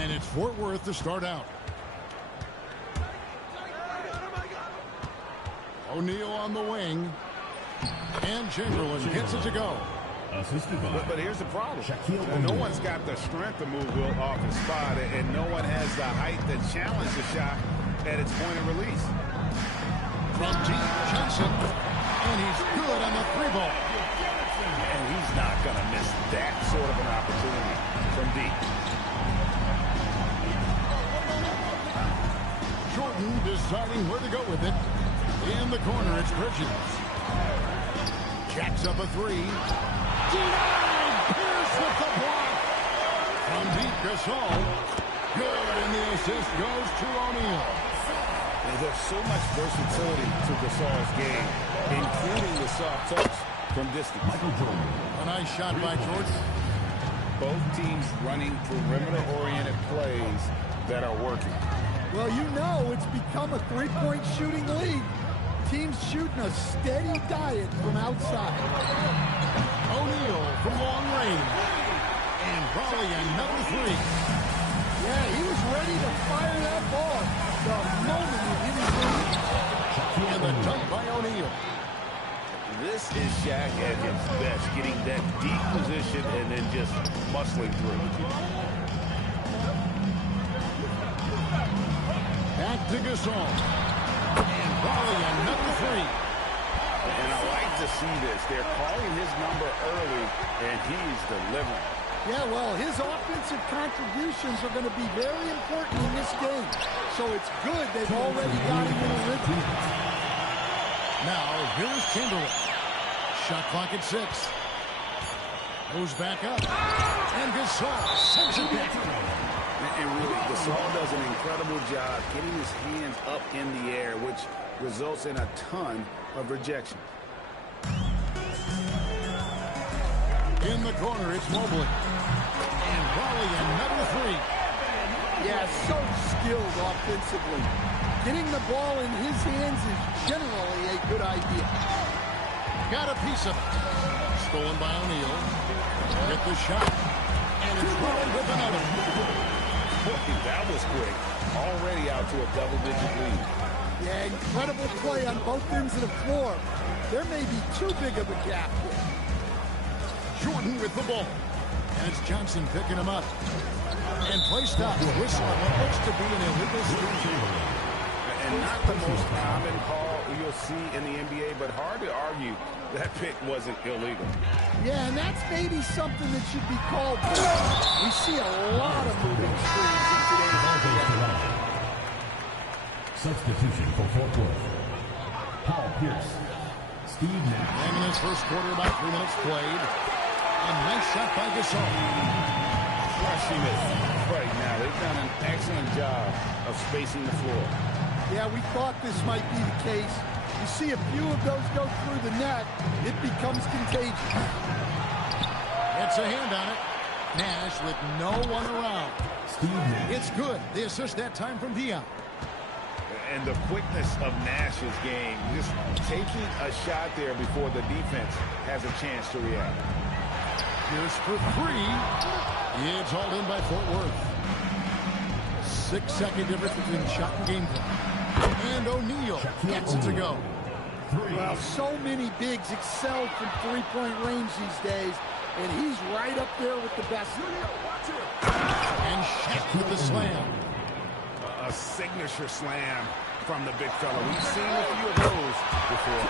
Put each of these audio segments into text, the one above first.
And it's Fort Worth to start out. O'Neal on the wing. And Chamberlain gets it to go. But here's the problem. No one's got the strength to move Wilt off his spot, and no one has the height to challenge the shot at its point of release. From deep, Johnson. And he's good on the three ball. And he's not going to miss that sort of an opportunity from deep. Jordan deciding where to go with it. In the corner, it's Bridges. Jacks up a three. Denied! Pierce with the block. From deep, Gasol. Good, and the assist goes to O'Neal. There's so much versatility to Gasol's game, including the soft touch from distance. A nice shot by Jordan. Both teams running perimeter-oriented plays that are working. Well, you know it's become a three-point shooting league. Teams shooting a steady diet from outside. O'Neal from long range. And probably another three. Yeah, he was ready to fire that ball the moment he hit his lead. And the dunk by O'Neal. This is Shaq at his best, getting that deep position and then just muscling through. Back to Gasol. And probably another three. And I like to see this. They're calling his number early, and he's delivering. Yeah, well, his offensive contributions are going to be very important in this game. So it's good they've already got him in a rhythm. Now, here's Chamberlain. Shot clock at 6. Goes back up. And Gasol sends it back. And really, Gasol does an incredible job getting his hands up in the air, which results in a ton of rejection. In the corner, it's Mobley. And probably another three. Yeah, so skilled offensively. Getting the ball in his hands is generally a good idea. Got a piece of it. Stolen by O'Neal. Get the shot. And it's rolling with another. Boy, that was quick. Already out to a double-digit lead. Yeah, incredible play on both ends of the floor. There may be too big of a gap here. Jordan with the ball. And it's Johnson picking him up. And play stop. Whistle on what looks to be an illegal screen. And not the most common call you'll see in the NBA, but hard to argue that pick wasn't illegal. Yeah, and that's maybe something that should be called. We see a lot of moving screens in today's NBA. Substitution for Fort Worth. Paul Pierce. Steve Nash. And in his first quarter, about 3 minutes played. A nice shot by Gasol. Rushing it right now. They've done an excellent job of spacing the floor. Yeah, we thought this might be the case. You see a few of those go through the net, it becomes contagious. It's a hand on it. Nash with no one around. It's good. The assist that time from Dion. And the quickness of Nash's game, just taking a shot there before the defense has a chance to react. Here's for three. It's hauled in by Fort Worth. 6-second difference between shot and game clock. And O'Neal gets it to go. Well, so many bigs excel from three-point range these days, and he's right up there with the best. And Shaq with the slam. A signature slam from the big fella. We've seen a few of those before.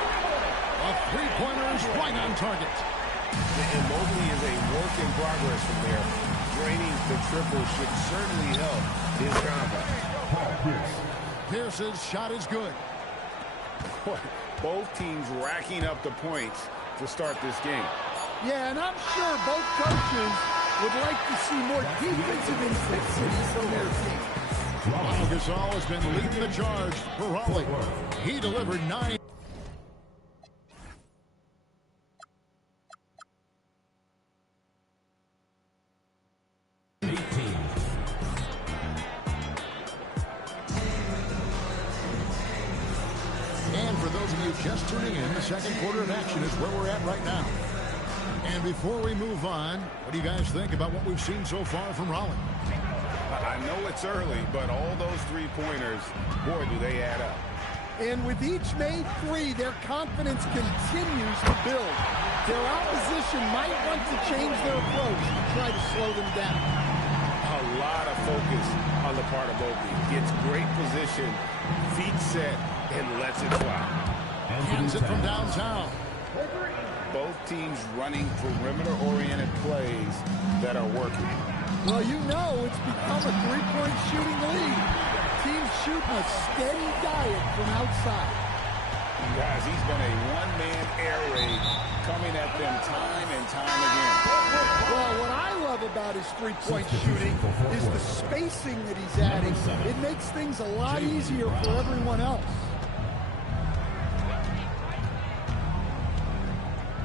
A three-pointer is right on target. And Mobley is a work in progress from there. Draining the triple should certainly help his confidence. Pierce's shot is good. Both teams racking up the points to start this game. Yeah, and I'm sure both coaches would like to see more defensive intensity from their team. Gasol has been leading the charge for Raleigh. He delivered 9. And for those of you just tuning in, the second quarter of action is where we're at right now. And before we move on, what do you guys think about what we've seen so far from Raleigh? I know it's early, but all those three-pointers, boy, do they add up. And with each made three, their confidence continues to build. Their opposition might want to change their approach to try to slow them down. A lot of focus on the part of Mobley. Gets great position, feet set, and lets it fly. Hands it from downtown. Both teams running perimeter-oriented plays that are working. Well, you know it's become a three-point shooting lead. Teams shooting a steady diet from outside. Guys, he's been a one-man air raid coming at them time and time again. Well, what I love about his three-point shooting is the spacing that he's adding. It makes things a lot easier for everyone else.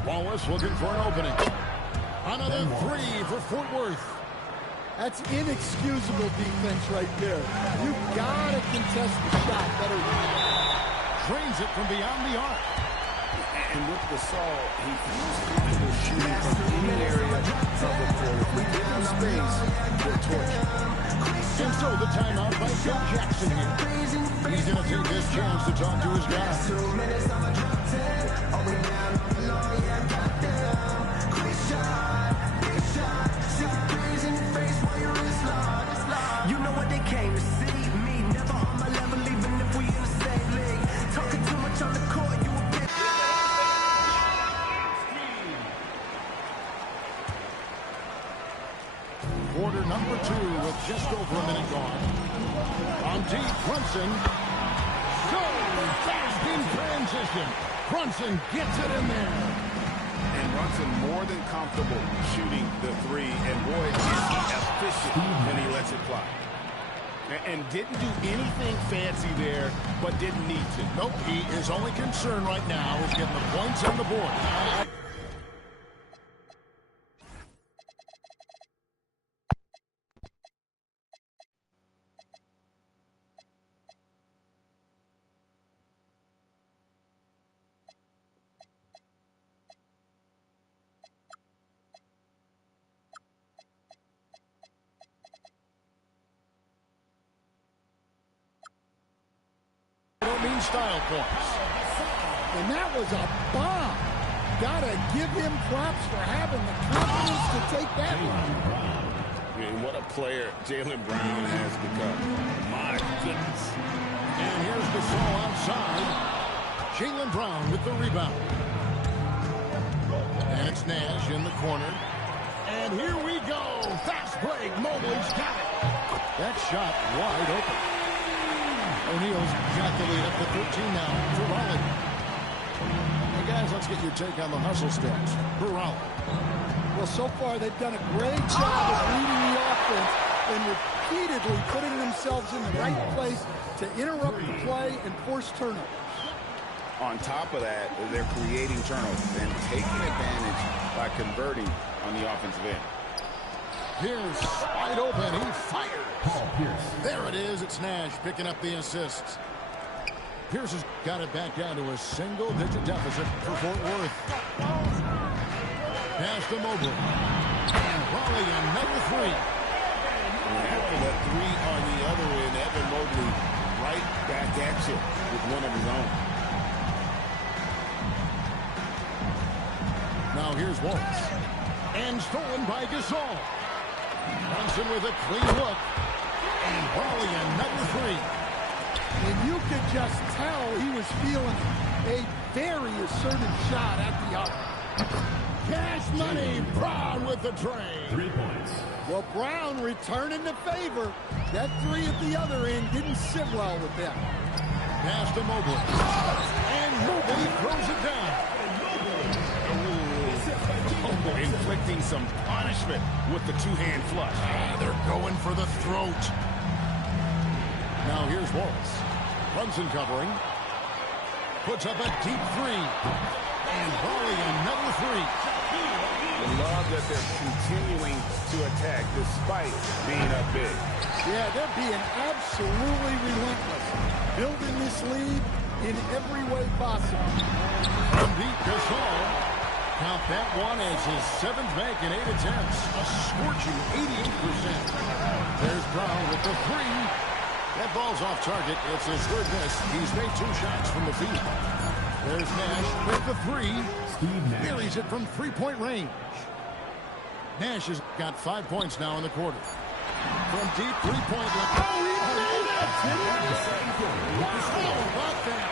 Wallace looking for an opening. Another three for Fort Worth. That's inexcusable defense right there. You've got to contest the shot better than that. Drains it from beyond the arc. And with the Gasol, he feels comfortable shooting from any area of the court. If we give him space, we'll torch him. And so the timeout by Phil Jackson here. He's going to take this chance to talk to his guys. You know what they came to see? Me, never on my level, even if we in the same league. Talking too much on the court, you a bitch. Quarter number 2 with just over a minute gone. On deep, Brunson. So fast in transition. Brunson gets it in there. And Brunson more than comfortable shooting the three. And boy, is he efficient when he lets it fly. And didn't do anything fancy there, but didn't need to. Nope, his only concern right now is getting the points on the board. Style points. And that was a bomb. Gotta give him props for having the confidence to take that one. And what a player Jaylen Brown has become. My goodness. And here's the Gasol outside. Jaylen Brown with the rebound. And it's Nash in the corner. And here we go. Fast break. Mobley's got it. That shot wide open. O'Neal's got the lead up to 13 now for Raleigh. Hey guys, let's get your take on the hustle steps for Raleigh. Well, so far they've done a great job of leading the offense and repeatedly putting themselves in the right place to interrupt the play and force turnovers. On top of that, they're creating turnovers and taking advantage by converting on the offensive end. Pierce wide open. He fires. There it is. It's Nash picking up the assists. Pierce has got it back down to a single-digit deficit for Fort Worth. Pass to Mobley. And Raleigh another three. And after that three on the other end, Evan Mobley right back at you with one of his own. Now here's Wallace. And stolen by Gasol. Brunson with a clean look. And Raleigh another three. And you could just tell he was feeling a very assertive shot at the arc. Cash money. Brown with the trade. 3 points. Well, Brown returning the favor. That three at the other end didn't sit well with them. Pass to Mobley. And Mobley throws it down. Inflicting some punishment with the two-hand flush. They're going for the throat. Now here's Wallace. Brunson covering. Puts up a deep three. And Raleigh another three. I love that they're continuing to attack despite being up big. Yeah, they're being absolutely relentless. Building this lead in every way possible. From deep, Gasol. Count that one as his 7th make in 8 attempts. A scorching 88%. There's Brown with the three. That ball's off target. It's his third miss. He's made 2 shots from the field. There's Nash with the three. Buries it from 3-point range. Nash has got 5 points now in the quarter. From deep 3-point line. Oh, he made it! How about that?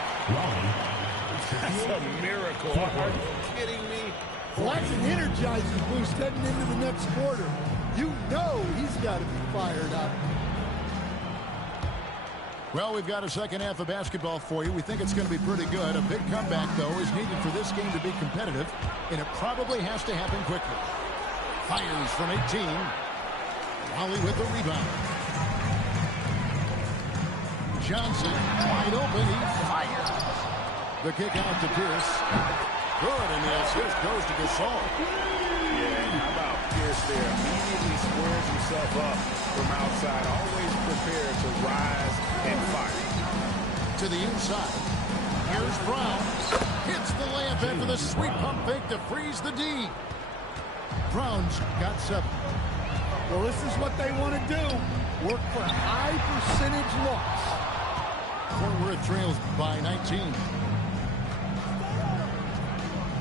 That's a miracle. Are you kidding me? Well, that's an energizing boost heading into the next quarter. You know he's got to be fired up. Well, we've got a second half of basketball for you. We think it's going to be pretty good. A big comeback, though, is needed for this game to be competitive, and it probably has to happen quickly. Fires from 18. Wally with the rebound. Johnson, wide open. He fires. The kick out to Pierce. Good, and the assist goes to Gasol. Yeah, and how about Pierce there? Immediately squares himself up from outside. Always prepared to rise and fire. To the inside. Here's Brown. Hits the layup after the sweet pump fake to freeze the D. Brown's got 7. Well, this is what they want to do. Work for high percentage looks. Fort Worth trails by 19.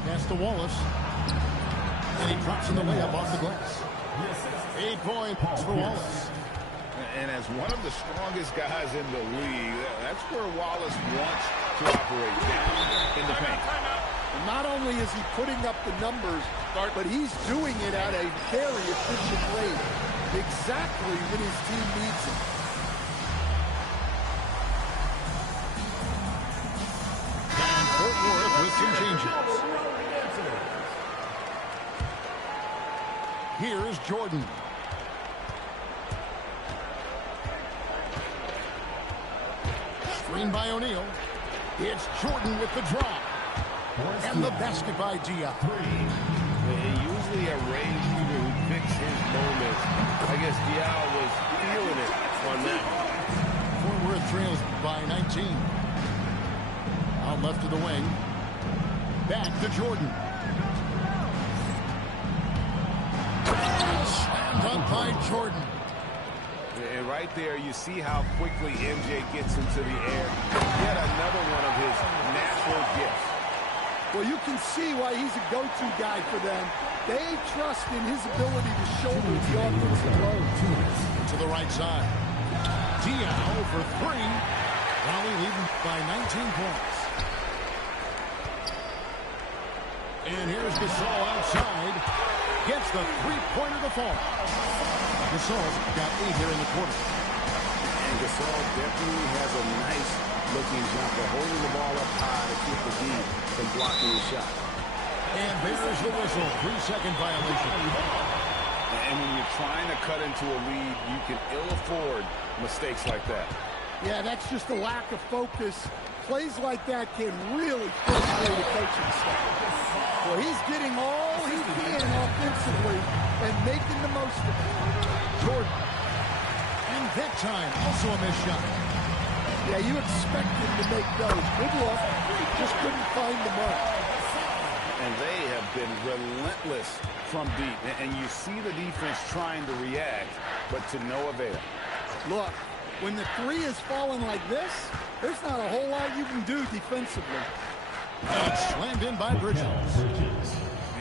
Pass to Wallace. And he drops in the layup off the glass. 8 points for Wallace. And as one of the strongest guys in the league, that's where Wallace wants to operate, down in the paint. And not only is he putting up the numbers, but he's doing it at a very efficient rate, exactly when his team needs it. And Fort Worth with some changes. Here's Jordan. Screen by O'Neal. It's Jordan with the drop. And the basket by Diop. Usually a range shooter who picks his moments. I guess Diop was feeling it on that one. Fort Worth trails by 19. Out left of the wing. Back to Jordan. Slam dunk by Jordan. And right there, you see how quickly MJ gets into the air. Yet another one of his natural gifts. Well, you can see why he's a go-to guy for them. They trust in his ability to shoulder the offensive load. To the right side. Diao for 3. Raleigh leading by 19 points. And here's Gasol outside. Gets the three-pointer to fall. Gasol's got 8 here in the quarter. And Gasol definitely has a nice-looking jumper, holding the ball up high to keep the D from blocking the shot. And there's the whistle. 3-second violation. And when you're trying to cut into a lead, you can ill afford mistakes like that. Yeah, that's just a lack of focus. Plays like that can really frustrate a coaching staff. Well, he's getting all he can offensively and making the most of it. Jordan. And that time, also a missed shot. Yeah, you expect him to make those. Good luck. Just couldn't find the mark. And they have been relentless from deep. And you see the defense trying to react, but to no avail. Look, when the three is falling like this, there's not a whole lot you can do defensively. And slammed in by Bridges.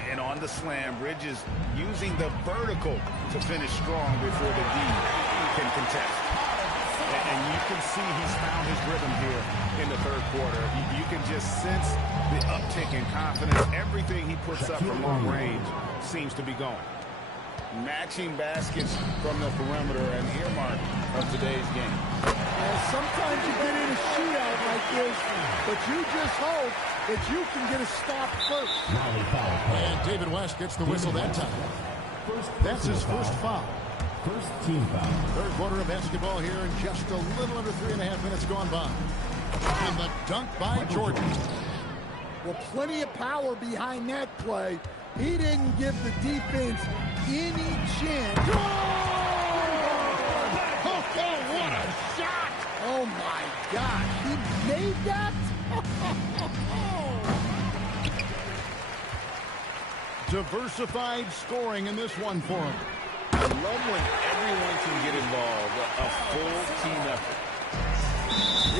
And on the slam, Bridges using the vertical to finish strong before the D can contest. And you can see he's found his rhythm here in the third quarter. You can just sense the uptick in confidence. Everything he puts up from long range seems to be going. Matching baskets from the perimeter, an earmark of today's game. Sometimes you get in a shootout like this, but you just hope that you can get a stop first. And David West gets the whistle that time. That's his first foul. First team foul. Third quarter of basketball here, and just a little under 3.5 minutes gone by. And the dunk by Jordan. Well, plenty of power behind that play. He didn't give the defense any chance. Oh, what a shot! Oh, my God. He made that? Diversified scoring in this one for him. I love when everyone can get involved.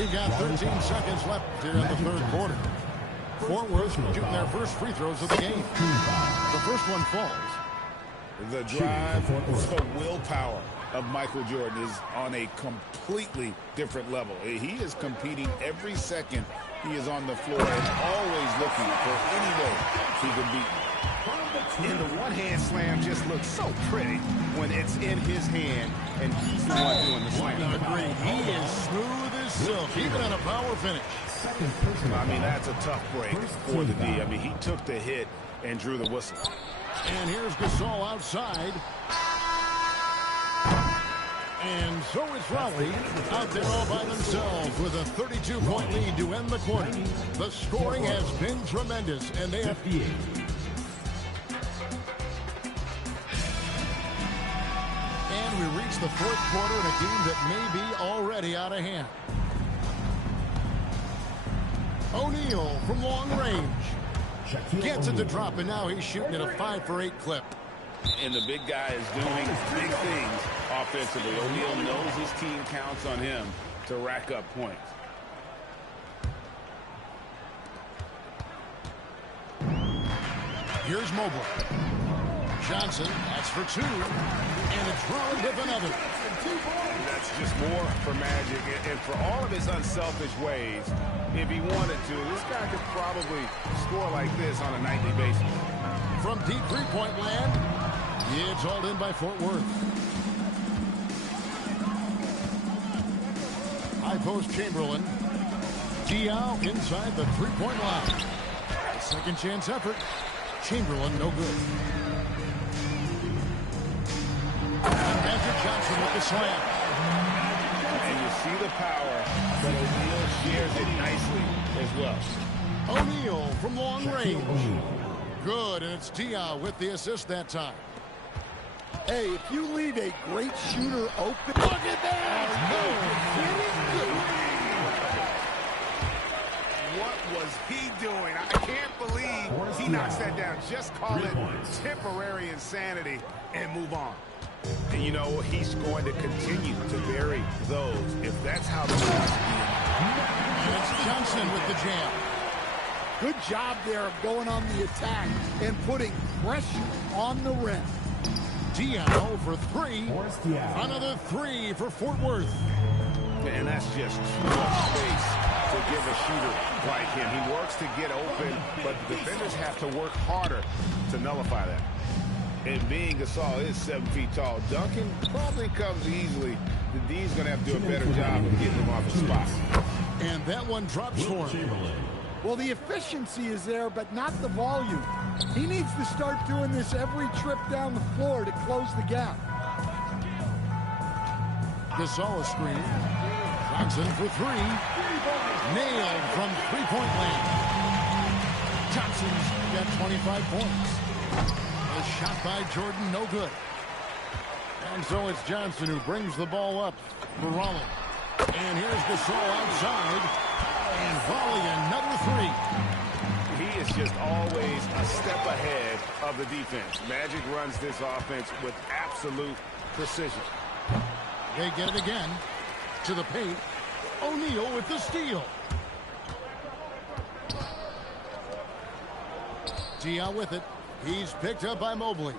We've got 13 seconds left here in the third quarter. Fort Worth shooting their first free throws of the game. The first one falls. The drive, the willpower of Michael Jordan is on a completely different level. He is competing every second he is on the floor and always looking for any way he can beat him. And the one-hand slam just looks so pretty when it's in his hand and he's the one doing the slam. Agreed. He is smooth as silk, even on a power finish. I mean, that's a tough break for the D. I mean, he took the hit and drew the whistle. And here's Gasol outside. And so it's Raleigh out there all by themselves with a 32-point lead to end the quarter. The scoring has been tremendous, and they have... And we reach the fourth quarter in a game that may be already out of hand. O'Neal from long range. Gets it to drop, and now he's shooting at a 5-for-8 clip. And the big guy is doing big things offensively. O'Neal knows his team counts on him to rack up points. Here's Mobley. Johnson, that's for two. And it's Raleigh with another. That's just more for Magic. And for all of his unselfish ways, if he wanted to, this guy could probably score like this on a nightly basis. From deep three-point land, it's hauled in by Fort Worth. High post Chamberlain. Diaw inside the three-point line. Second chance effort. Chamberlain, no good. And Magic Johnson with the slam. And you see the power, but O'Neal shares it nicely as well. O'Neal from long range. Good, and it's Diaw with the assist that time. Hey, if you leave a great shooter open... Look at that! What was he doing? I can't believe he knocks that down. Just call it temporary insanity and move on. And you know, he's going to continue to vary those if that's how the game's And it's Johnson with the jam. Good job there of going on the attack and putting pressure on the rim. Diaw for three. Another three for Fort Worth. And that's just too much space to give a shooter like him. He works to get open, but the defenders have to work harder to nullify that. And being Gasol is 7 feet tall, Duncan probably comes easily. The D's going to have to do a better job of getting him off his spot. And that one drops for him. Well, the efficiency is there, but not the volume. He needs to start doing this every trip down the floor to close the gap. Gasol a screen. Johnson for three. Nailed from three-point land. Johnson's got 25 points. A shot by Jordan, no good. And so it's Johnson who brings the ball up for Raleigh. And here's Gasol outside. And volley another three. He is just always a step ahead of the defense. Magic runs this offense with absolute precision. They get it again. To the paint. O'Neal with the steal. Diaw with it. He's picked up by Mobley.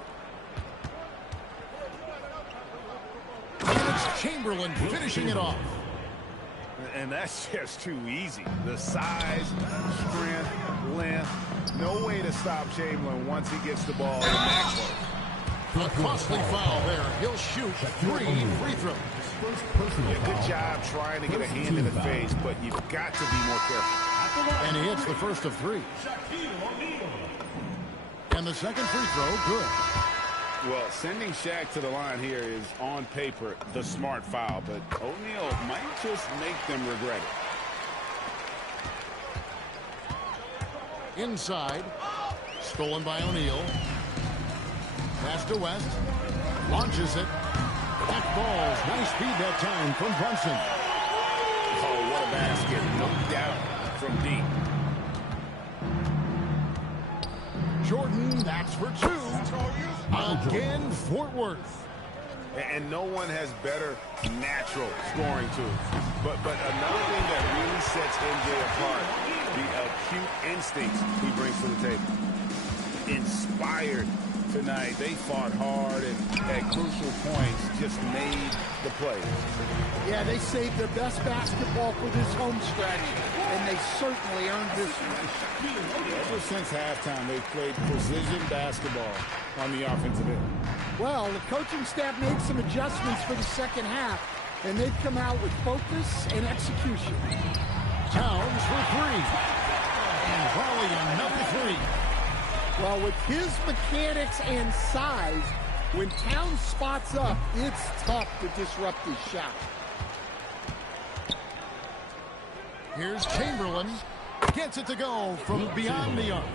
And it's Chamberlain finishing it off. And that's just too easy. The size, strength, length. No way to stop Chamberlain once he gets the ball in backcourt. A costly foul there. He'll shoot three free throws. Yeah, good job trying to get a hand in the face, but you've got to be more careful. And he hits the first of three. And the second free throw, good. Well, sending Shaq to the line here is, on paper, the smart foul, but O'Neal might just make them regret it. Inside. Stolen by O'Neal. Pass to West. Launches it. That falls. Nice feed that time from Brunson. Oh, what a basket. No doubt from deep. Jordan, that's for two. Again, Fort Worth. And no one has better natural scoring tools. But another thing that really sets MJ apart, the acute instincts he brings to the table. Inspired tonight. They fought hard and at crucial points just made the play. Yeah, they saved their best basketball for this home stretch, and they certainly earned this one. Ever since halftime, they've played precision basketball on the offensive end. Well, the coaching staff made some adjustments for the second half, and they've come out with focus and execution. Towns for three. And Raleigh another three. Well, with his mechanics and size, when Towns spots up, it's tough to disrupt his shot. Here's Chamberlain. Gets it to go from beyond the arc.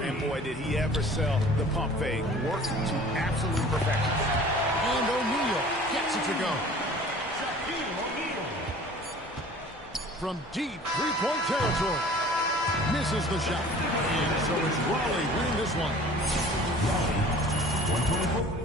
And boy, did he ever sell the pump fake. Worked to absolute perfection. And O'Neal gets it to go. From deep three-point territory. Misses the shot. And so it's Raleigh winning this one. Raleigh, 124.